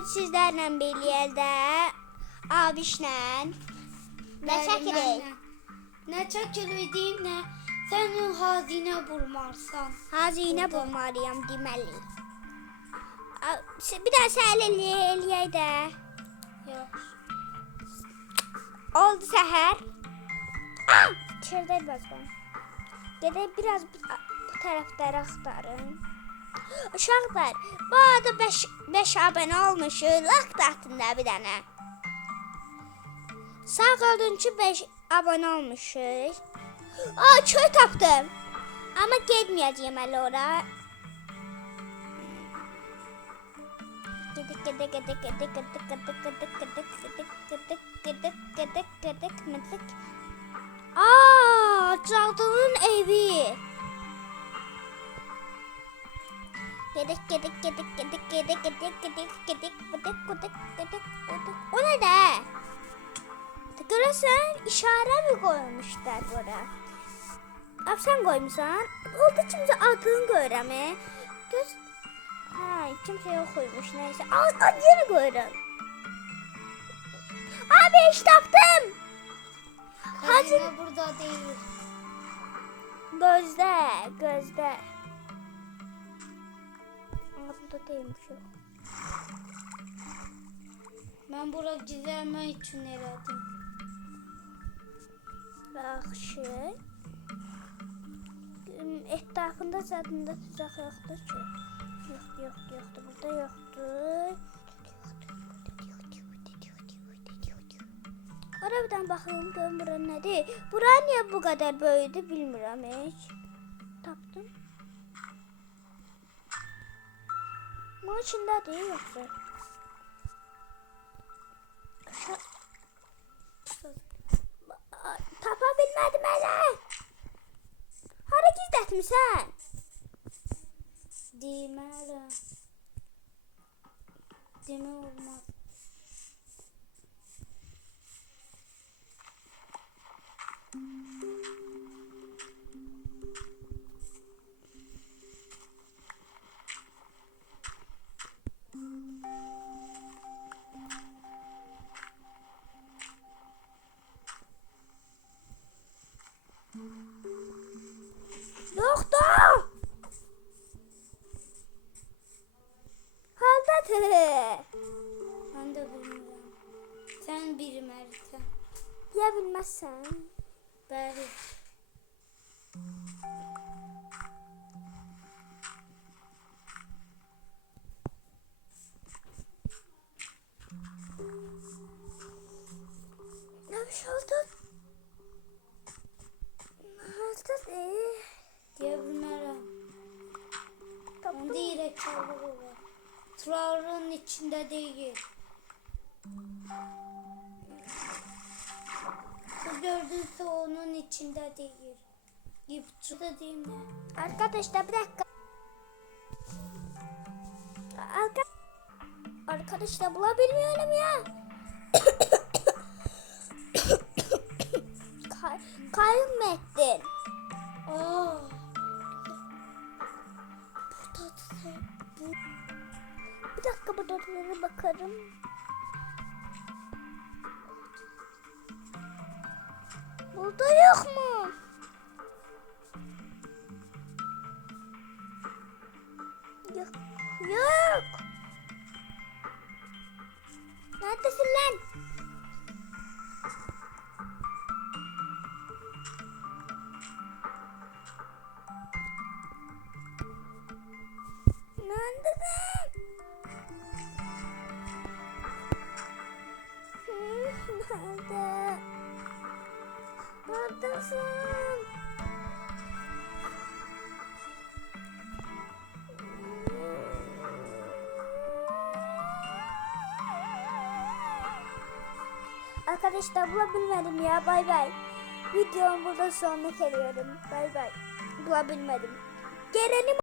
bugün sizlerle birlikte abişle ne çekirik? Ne çekirik deyim ne? Sen hazine bulmarsan. Hazine bulmalıyam deməli. Bir daha səhər eləyək də. Yok. Oldu səhər. İçeride birazdan. Gedək biraz bu tərəfləri axtarın. Uşaqlar, bu arada 5 abone olmuşuz. Like atın da bir dənə. Sağ olun ki 5 abone olmuşuz. Köy tapdım. Ama getməyəcəyəm hələ ora. Gedik. Cadının evi. Gedik. O ne de? Görürsen işare mi koymuşlar buraya? Abi sen koymuşsan. Oldu kimse adını görürüm. Göz... Ha, kimse yok koymuş neyse. Yeni görürüm. Abi iş taptım. Hazine burada değil. Gözde. Burada değilmiş o. Ben buraya gizlenme için elədim. Yaxşı. Etrafında zadında tuzaq yoxdur ki. Yoxdur. Burada yoxdur. Arabadan baxayım görüm bura nədir. Bura niyə bu qədər böyüdü bilmirəm heç. Tapdım. Bunun içindədir yoxsa? Tapa bilmədim hələ. Hara gizlətmisən? Deməli. Demə olmaz. Yoxdur. Haldadır. Ben de bilmirəm. Sen bilmərsən. Ya bilməzsən. Bəli. Ne bir şey oldu? Haldadır. Deyə bilmərəm. Tapdım. Onda irək çalığı var. Trağın içinde değil. Kız gördünse onun içinde değil. Yıpçı da değil mi? Arkadaşlar bir dakika. Arkadaşlar bulabilmiyorum ya. Kaybettin. Aa. Bir dakika burada bakarım. Burada yok mu? Yok. Neredesin lan? Neredesin? Nerede? Neredesin? Arkadaşlar bulabilmedim ya, bay bay. Videomu burada sonuna geliyorum. Bay bay. Bulabilmedim. Gelelim.